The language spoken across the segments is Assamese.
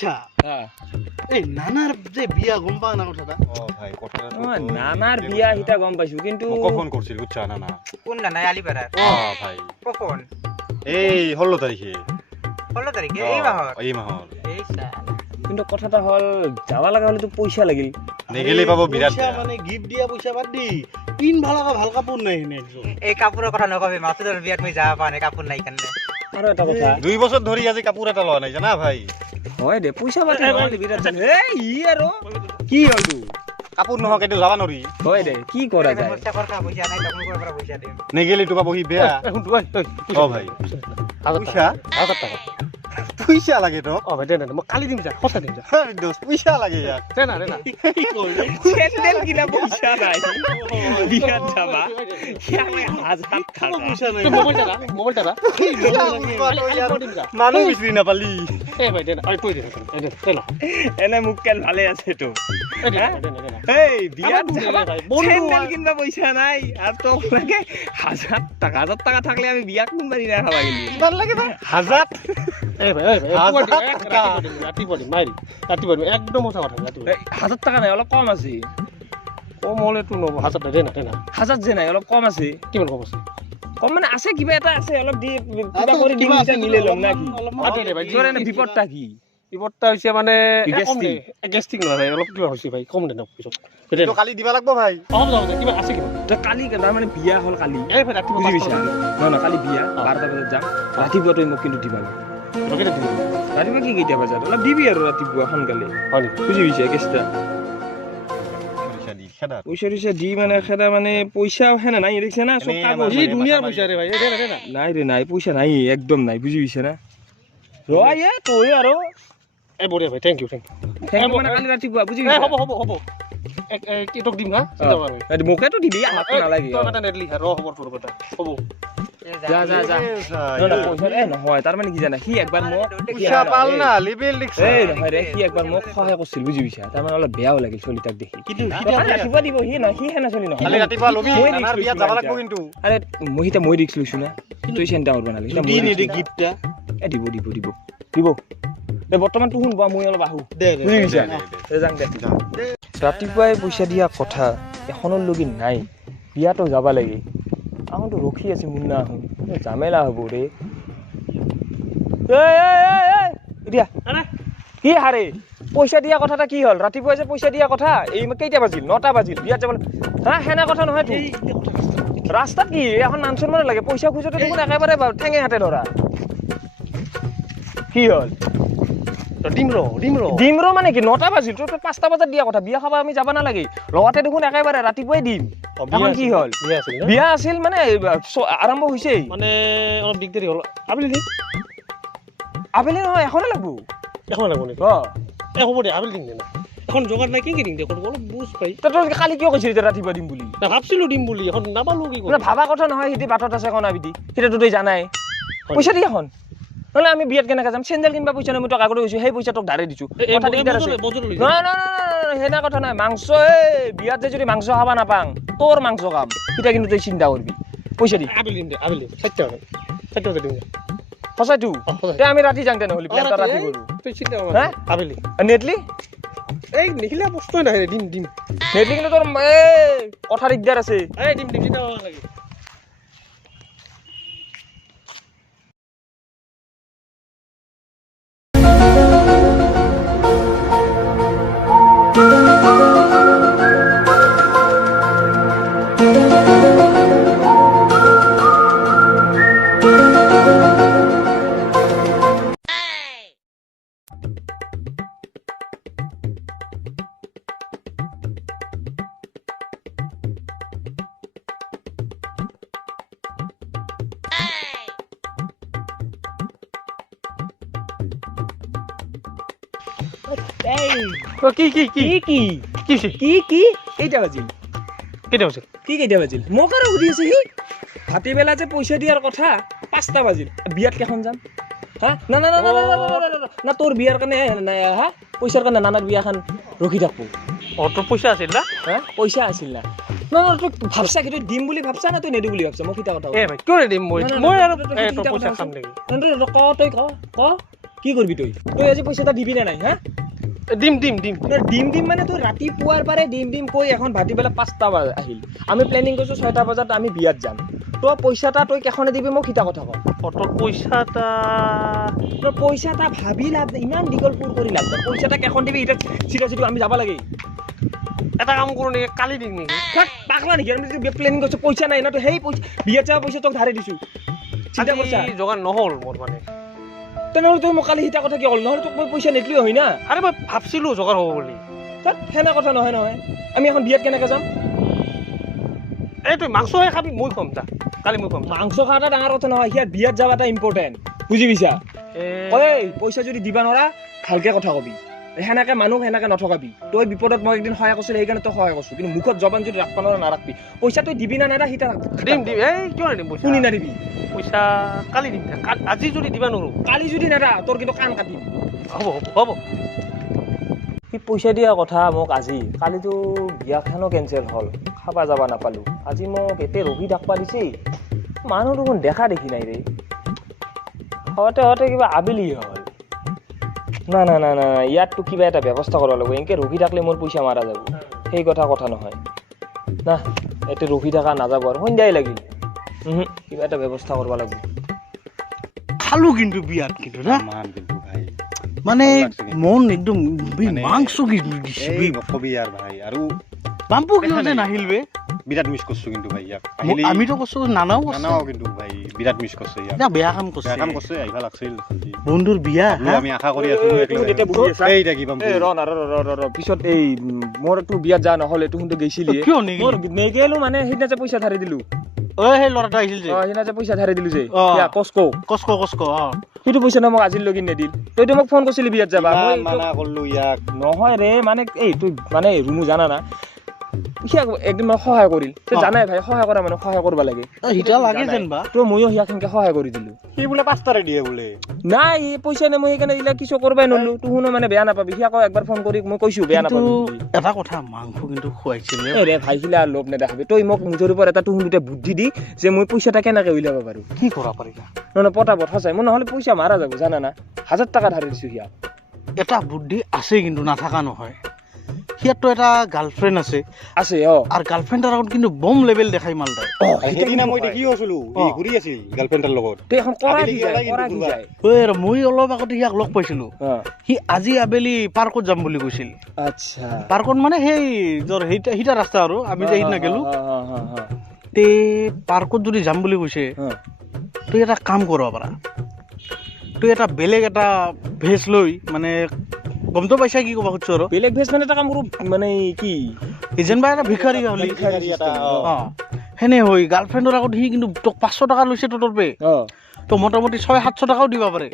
আচ্ছা এই নানার যে বিয়া গম পা না কথাটা ভাই কথাটা নানার বিয়া হিতা গম পাইছো কিন্তু কখন করছিল বুঝছা নানা কোন নানা আলিপাড়ার ভাই কখন এই 16 তারিখে 16 তারিখে এই মাহর এই শালা কিন্তু কথাটা হল যাওয়া লাগা হলে তো পয়সা লাগিল নেগেলে পাবো বিরাট পয়সা মানে গিফট দিয়া পয়সা বাদ দি পিন ভাল কাপোৰ নাই নে এই কাপোৰৰ কথা নকবি মাছুদৰ বিয়াত মই যাব পৰা নাই কাপোৰ নাই কাৰণে আৰু এটা কথা 2 বছৰ ধৰি আজি কাপোৰ এটা লোৱা নাই জানা ভাই হয় দে পয়সা পাতি নহলে বিৰাট জান এই ই আৰু কি হল তু কাপোৰ নহক এটো যাবা নৰি হয় দে কি কৰা যায় মোৰ চাকৰ কা পইচা নাই তখন পৰা পইচা দিম নেগেলে তোকা বহি বেয়া ভাই পইচা 1000 টাকা পইচা লাগে তো ভাই দে না মই কালি দিম যা সঁচা দিম যা দোস্ত পইচা লাগে ইয়াৰ দে না কি কৰিলে চেন্ডেল কিনা পয়সা নাই বিয়াত যাবা আমি হাজাৰ টাকা পয়সা নাই তুই মোবাইলটা না মানুহ বিচৰি নাপালি এই ভাই দে না তুই দে দে না এনে মুকেল ভালে আছে তো দে না এই বিয়াত আমার যাবা ভাই, বন্ধু চেন্ডেল আর- কিনবা পয়সা নাই আর তো লাগে 1000 টাকা থাকলে আমি বিয়া কোনবা দিনা খাবা গেলি কিমান লাগে ভাই 1000 এই ভাই ৰাতিপুৱা দিম মাৰি ৰাতিপুৱা দিম একদম সঁচা কথা ৰাতিপুৱা 1000 টাকা নাই অলপ কম আছে কম হ'লেতো নহ'ব 1000 দে না 1000 যে নাই অলপ কম আছে কিমান কম আছে কম মানে আছে কিবা এটা আছে অলপ দি কিবা কৰি দিম যে মিলে লম না কি দে ভাই তোৰ এনে বিপদটা কি বিপদটা হৈছে মানে Gastric? গেষ্টিক নহয় ভাই অলপ কিবা হৈছে ভাই কম দে না পিছত দে তো কালি দিবা লাগব ভাই যাব কিবা আছে কিবা তই কালি তাৰ মানে বিয়া হ'ল কালি এই ভাই ৰাতিপুৱা বুজি পাইছা নহয় কালি বিয়া 12টা বজাত যাম ৰাতিপুৱা তই মোক কিন্তু দিবা লাগিব কেইটা দিম ৰাতিপুৱা কি কেইটা বজাত অলপ দিবি আৰু ৰাতিপুৱা সোনকালে হয় নেকি বুজি পাইছা কেছটা পইচা দি খেদা পইচা দি মানে খেদা মানে পইচা হেনা নাই দেখিছে না চব এনেই কাগজ আমাৰ- ই দুনিয়াৰ পইচা ৰে ভাই দে না নাই ৰে নাই পইচা নাই একদম নাই বুজি পাইছা না ৰয় তই আৰু এই বঢ়িয়া ভাই থেংক ইউ মানে কালি ৰাতিপুৱা বুজি এই পাইছা হ'ব কি তোক দিম হা চিন্তা কৰা ভাই মোকেতো দিবি আমাকতো নালাগে তই এটা নেটলি ৰ হ'ব তোৰ কথা হ'ব যা পইচা নহয় তাৰ মানে কি জানা সি একবাৰ মোক পইচা পাল না লেবেল দেখছ এই নহয় ৰে সি একবাৰ মোক সহায় কৰিছিল বুজি পাইছা তাৰমানে অলপ বেয়াও লাগিল চলিতাক দেখি কিন্তু কালি ৰাতিপুৱা দিব সি নহয় সি হেনা চলি কালি নহয় ৰাতিপুৱা লবি মই নানাৰ ৰিক্স বিয়াত লৈছো যাব এতিয়া। লাগব কিন্তু আৰে মই ৰিক্স লৈছো না তই চিন্তা কৰিব নালাগে দি নিদি গিফটটা দিব দে বৰ্তমান তুহুন বা মই অলপ আহো দে বুজি পাইছা যাং দে ৰাতিপুৱাই পইচা দিয়া কথা এখনৰ লগি নাই বিয়াতো যাব লাগে আহোঁতো ৰখি আছে মুন্না আহোঁ জামেলা হ'ব ৰে এতিয়া কি হাৰে পইচা দিয়া কথাটা কি হ'ল ৰাতিপুৱাই যে পইচা দিয়া কথা এই কেইটা বাজিল 9টা বাজিল বিয়াত যাব হা সেনা কথা নহয় তো ৰাস্তাত কি এখন মানচুন মানে লাগে পইচা খোজোতে দেখোন একেবাৰে ঠেঙে হাতে ধৰা কি হ'ল দিম ৰ দিম ৰ মানে কি 9টা বাজিল তোৰ 5টা বজাত দিয়া কথা বিয়া খাব আমি যাব নালাগে লগতে দেখোন একেবাৰে ৰাতিপুৱাই দিম এখন কি হ'ল বিয়া আছিল বিয়া আছিল মানে আৰম্ভ হৈছেই মানে অলপ দিগদাৰি হ'ল আবেলি দিম আবেলি নহয় এখনে লাগব এখন লাগব নেকি এই হ'ব দে আবেলি দিম দে না এখন জোগাৰ নাই কি দিম দে অলপ বুজ পাই তই কালি কিয় কৈছিলি যে ৰাতিপুৱা দিম বুলি না ভাবছিলো দিম বুলি এখন নাপালো কি মানে ভাবা কথা নহয় সিহঁতি বাটত আছে কণ আবিদি সেইটোতো তই জানাই পইচা দি এখন নহ'লে আমি বিয়াত কেনেকৈ যাম চেণ্ডেল কিনিবা পইচা নাই মই তোক আগতে কৈছোঁ সেই পইচা তোক ধাৰে দিছোঁ কথা দিগদাৰ আছে নহয় সেনা কথা নাই মাংস এই বিয়াত যে যদি মাংস খাব নাপাং তোৰ মাংস খাম তেতিয়া কিন্তু তই চিন্তা কৰিবি পইচা দি আবেলি দিম দে আবেলি 4টা দিম দে সঁচাইতো তে আমি ৰাতি যাং তেনেহ'লে প্লেনটা ৰাতি কৰোঁ তুই চিন্তা হা? আবেলি নেটলি এই নিখিলে বস্তুই নাহে দিম নেটলি কিন্তু তোৰ এই কথা দিগদাৰ আছে এই দিম চিন্তা কৰিব নালাগে কি কেইটা বাজিল কেতিয়া হৈছে কেইটা বাজিল মোক আৰু সুধি আছে সি ভাটিবেলা যে পইচা দিয়াৰ কথা 5টা বাজিল বিয়াত কেখন যাম হা না তোৰ বিয়াৰ কাৰণে হা পইচাৰ কাৰণে নানাৰ বিয়াখন ৰখি থাকো তোৰ পইচা আছিল না হা পইচা আছিল না তোক ভাবছা কি তই দিম বুলি ভাবছা না তই নেদো বুলি ভাবছা মই কিটা কথা ভাই কিয় দিম মই আৰু তোৰ পইচা খাম নেকি ক তই ক কি কৰিবি তই আজি পইচা এটা দিবি নে নাই হা দিম ডিম মানে তই ৰাতিপুৱাৰ পাৰে ডিম কৈ এখন ভাটিবেলা 5টা আহিল আমি প্লেনিং কৰিছোঁ 6টা বজাত আমি বিয়াত যাম তই পইচা এটা তই কেখনে দিবি মোক সিটা কথা ক অটল পইচা এটা তই পইচা এটা ভাবি লাভ ইমান দীঘল পুৰ কৰি লাভ পইচা এটা কেখন দিবি এতিয়া চিধা আমি যাব লাগে এটা কাম কৰোঁ নেকি কালি দিম নেকি পাগলা নেকি আমি প্লেনিং কৰিছোঁ পইচা নাই ন তই সেই পইচা বিয়াত যাব পইচা তোক ধাৰে দিছোঁ চিন্তা কৰিছা যোগাৰ নহ'ল মোৰ মানে তেনেহ'লে তই মোক কালি সিটা কথা কি হ'ল নহ'লে তোক মই পইচা নিদিলেও হয় না আৰে মই ভাবছিলোঁ যোগাৰ হ'ব বুলি সেনে কথা নহয় আমি এখন বিয়াত কেনেকৈ যাম এই তই মাংসহে খাবি মই খুৱাম যা কালি মই খুৱাম মাংস খোৱা এটা ডাঙৰ কথা নহয় সিয়াত বিয়াত যাব এটা ইম্পৰ্টেণ্ট বুজি পাইছা ঐ পইচা যদি দিবা নোৱাৰা ভালকে কথা কবি সেনেকে মানুহ সেনেকে নথকাবি তই বিপদত মই একদিন সহায় কৰিছিলোঁ সেইকাৰণে তই সহায় কৰিছোঁ কিন্তু মুখত জবান যদি ৰাখবা নোৱাৰা নাৰাখবি পইচা তই দিবি না নাই সিটা দিম এই কিয় নিদিম পইচা শুনি নাদিবি পইচা কালি দিম আজি যদি দিবা নোৱাৰোঁ কালি যদি নেদা তোৰ কিন্তু কাণ কাটিম হ'ব সি পইচা দিয়া কথা মোক আজি কালিতো বিয়াখনো কেঞ্চেল হ'ল খাব যাব নাপালোঁ আজি মোক এতে ৰখি থাকবা দিছে মানুহ দেখোন দেখা দেখি নাই ৰে হওঁতে কিবা আবেলি হ'ল না ইয়াততো কিবা এটা ব্যৱস্থা কৰিব লাগিব এনেকৈ ৰখি থাকিলে মোৰ পইচা মাৰা যাব সেই কথা নহয় না এতে ৰখি থকা নাযাব আৰু সন্ধিয়াই লাগিল কিবা এটা ব্যৱস্থা কৰিব লাগিব খালো কিন্তু বিয়াত কিন্তু না মানে মন একদম মাংস কিন্তু দিছে কবি আর ভাই আর বাম্পু কিহতে নাহিল বে বিরাট মিস করছো কিন্তু ভাই ইয়াক আমিতো কৈছো নানাও নানাও কিন্তু ভাই বিরাট মিস করছে ইয়াক না বেয়া কাম করছে আইবা লাগছিল বন্ধুর বিয়া আমি আশা কৰি আছো এইটা কি বাম্পু ৰ পিছত এই মোৰ তো বিয়াত যা নহ'লে তো শুনতে গৈছিলি কিয় নেকি মোৰ নেগেলো মানে সেইদিনা যে পইচা ধাৰি দিলো সেই ল'ৰাটা আহিছিল যে সেইদিনা যে পইচা ধাৰি দিলো যে কস্কো সেইটো পইচা মোক আজিৰ লগিন নেদিল তইতো মোক ফোন কৰিছিলি বিয়াত যাবা মই মানা কৰলো ইয়াক নহয় ৰে মানে এই তুই মানে ৰুমু জানা না সিয়াক একদিন মই সহায় কৰিল জানাই ভাই সহায় কৰা মানে সহায় কৰিব লাগে হিটা লাগে যেনবা তো ময়ো সিয়াক সেনেকে সহায় কৰি দিলো সি বোলে 5টাৰে দিয়ে বোলে নাই এই পইচা নে মই সেইকাৰণে এইবিলাক কিছু কৰবাই নলো তো শুনো মানে বেয়া নাপাবি সিয়াক একবাৰ ফোন কৰি মই কৈছো বেয়া নাপাবি এটা কথা মাংস কিন্তু খুৱাইছিল ৰে ভাই খিলা আৰু লোভ নেদেখাবি তই মোক নিজৰ ওপৰত এটা তুহুন দুটা বুদ্ধি দি যে মই পইচাটা কেনেকে উলিয়াব পাৰো কি কৰা পাৰিলা নহয় পটাপট সঁচাই মই নহ'লে পইচা মাৰা যাব জানা না 1000 টাকা ধাৰি দিছো সিয়াক এটা বুদ্ধি আছে কিন্তু নাথাকা নহয় সিয়াতো এটা গাৰ্লফ্ৰেণ্ড আছে আৰু গাৰ্লফ্ৰেণ্ডৰ আগত কিন্তু বম লেভেল দেখাই মাল তাই সেইদিনা মই দেখি আছিলো ই ঘূৰি আছিল গাৰ্লফ্ৰেণ্ডৰ লগত তই এখন কৰা দি যায় মই অলপ আগতে সিয়াক লগ পাইছিলো সি আজি আবেলি পাৰ্কত যাম বুলি কৈছিল আচ্ছা পাৰ্কত মানে সেই সিটা ৰাস্তা আৰু আমি যে সিদিনা গেলো তে পাৰ্কত যদি যাম বুলি কৈছে তই এটা কাম কৰিব পাৰা তই এটা বেলেগ এটা ভেজ লৈ মানে গমতো পাইছা কি ক'ব খুজিছো আৰু বেলেগ ভেজ মানে এটা কাম কৰো মানে কি যেনিবা এটা ভিখাৰী হ'লি সেনে হৈ গাৰ্লফ্ৰেণ্ডৰ আগত সি কিন্তু তোক 500 টকা লৈছে তোৰ পে তো মোটামুটি 600-700 টাকাও দিব পাৰে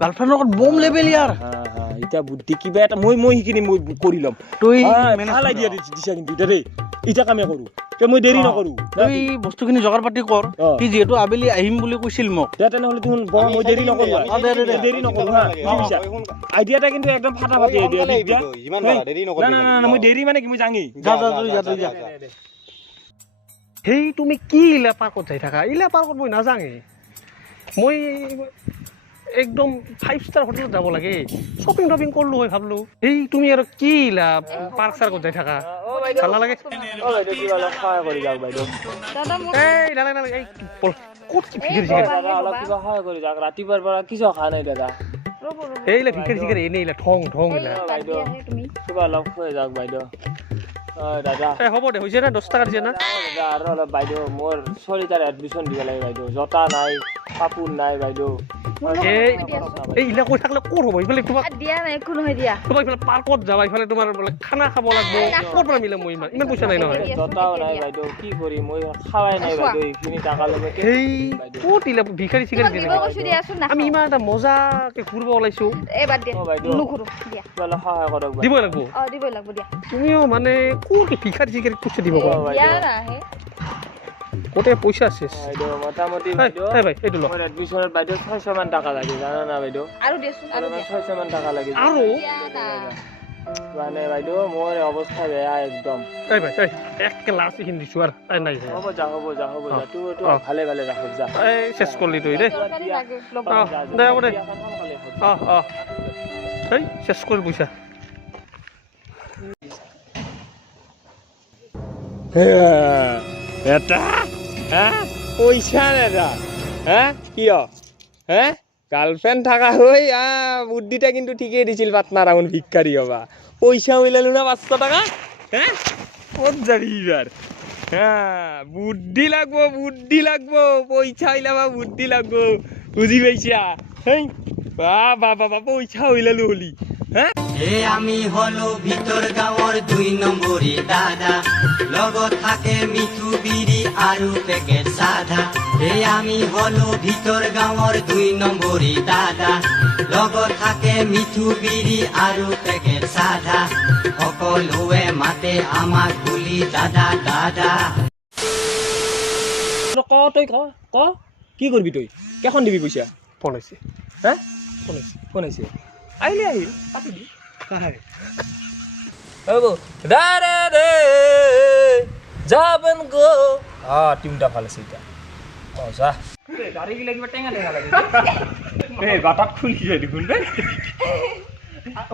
গাৰ্লফ্ৰেণ্ডৰ আগত বম লেভেল ইয়াৰ এতিয়া বুদ্ধি কিবা এটা মই সেইখিনি মই কৰি ল'ম তই ভাল আইডিয়া দিছা কিন্তু দেই এতিয়া কামে কৰো মই দেৰি নকৰো তই বস্তুখিনি জগাৰ পাতি কৰ সি যিহেতু আবেলি আহিম বুলি কৈছিল মোক তেনেহ'লে তুমি মই দেৰি নকৰো দেৰি নকৰো হা বুজিছা আইডিয়াটা কিন্তু একদম ফাটাফাটি আইডিয়া ইমান ভাড়া দেৰি নকৰো না মই দেৰি মানে কি মই যাঙি যা সেই তুমি কি ইলা পাৰ্কত যাই থাকা ইলা পাৰ্কত মই নাযাঙে মই একদম 5 ষ্টাৰ হোটেলত যাব লাগে শ্বপিং কৰিলো হয় ভাবলো এই তুমি আৰু কি ইলা পাৰ্ক চাৰ্কত যাই থাকা ভাল লাগে সহায় কৰি যাওক বাইদেউ এই নালাগে এই ক'ত কি ভিখাৰী অলপ কিবা সহায় কৰি যাওক ৰাতিপুৱাৰ পৰা কিছু খোৱা নাই দাদা এইলা ভিখাৰী এনেই ইলা ঠং ইলা বাইদেউ কিবা অলপ খুৱাই যাওক বাইদেউ দাদা হ'ব দে হৈছে না 10 টাকা দিছে না আৰু অলপ বাইদেউ মোৰ ছোৱালীটাৰ এডমিশ্যন দিব লাগে বাইদেউ জোতা নাই কাপোৰ নাই বাইদেউ এই ইলা কৈ থাকলে ক'ত হ'ব ইফালে তোমাক দিয়া নাই একো নহয় দিয়া তোমাক ইফালে পাৰ্কত যাবা ইফালে তোমাৰ খানা খাব লাগব ক'ত পৰা মিলাম মই ইমান পইচা নাই নহয় জোতাও নাই বাইদেউ কি কৰিম মই খাৱাই নাই বাইদেউ এইখিনি টাকা ল'ব সেই ক'ত ইলা ভিখাৰী চিখাৰী দিব কৈছো দিয়াচোন না আমি ইমান এটা মজাকে ঘূৰিব ওলাইছো এবাৰ দিয়া বাইদেউ নুঘুৰো দিয়া অলপ সহায় কৰক দিব লাগব দিবই লাগব দিয়া তুমিও মানে ক'ত ভিখাৰী চিখাৰী পইচা দিব দিয়া না হে ক'তে পইচা আছে বাইদেউ মোটামুটি ভাই এইটো ল মোৰ এডমিশ্যনত বাইদেউ 600 মান টাকা লাগে জানা না বাইদেউ আৰু দেচোন আৰু 600 মান টাকা লাগে আৰু মানে বাইদেউ মোৰ অৱস্থা বেয়া একদম এই ভাই এই এক ক্লাছ এইখিনি দিছোঁ আৰু এই নাই হ'ব যা তোৰ ভালে ৰাখক যা এই চেছ কৰিলি তই দেই তৰকাৰী লাগে ল'ব। দে হ'ব দে এই চেছ কৰি পইচা এটা পইচা নেদা কিয় গাৰ্লফ্ৰেণ্ড থকা হৈ বুদ্ধিটা কিন্তু ঠিকেই দিছিল পাটনাৰ এখন ভিক্ষাৰী হবা পইচা মিলালো না 500 টাকা ক'ত যাবি এইবাৰ বুদ্ধি লাগব পইচা হইলাবা বুদ্ধি লাগব বুজি পাইছা বাবা পইচা হইলালো হলি আমি হলো ভিতর গাঁৱৰ 2 নম্বৰী দাদা লগত থাকে মিঠু বিৰি আৰু পেকেট সাদা আমি হলো ভিতৰ গাঁৱৰ 2 নম্বৰী দাদা লগত থাকে মিঠু বিৰি আৰু পেকেট সাদা সকলোৱে মাতে আমাক বুলি দাদা দাদা তই ক কি কৰবি তই কেখন দিবি পইচা ফোন হৈছে কোন আছে আহিল পাতি দি কাহাই হ'ব দাৰে ৰে যাবন গো টিমটা ভাল আছে এটা যা গাড়ী গিলা কিবা টেঙা লাগে বাটাত খুলি যায় দেখোন